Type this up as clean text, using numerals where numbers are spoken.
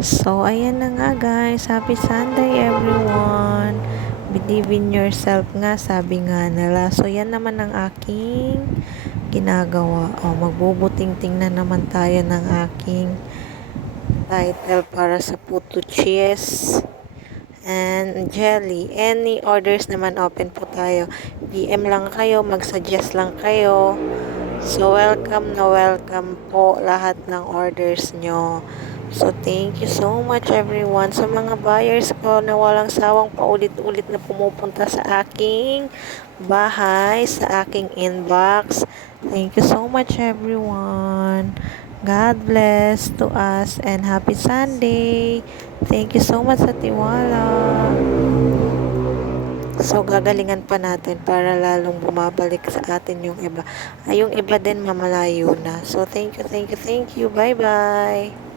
So, ayan na nga guys. Happy Sunday everyone. Believe in yourself nga, sabi nga nila. So, yan naman ang aking ginagawa. Magbubuting-ting na naman tayo ng aking title para sa puto cheese and jelly. Any orders naman, open po tayo. PM lang kayo, mag-suggest lang kayo. So, welcome na welcome po lahat ng orders nyo. So, thank you so much everyone sa mga buyers ko na walang sawang paulit-ulit na pumupunta sa aking bahay, sa aking inbox. Thank you so much everyone. God bless to us and happy Sunday. Thank you so much sa tiwala. So, gagalingan pa natin para lalong bumabalik sa atin yung iba. Ay, yung iba din mamalayo na. So, thank you, thank you, thank you. Bye-bye.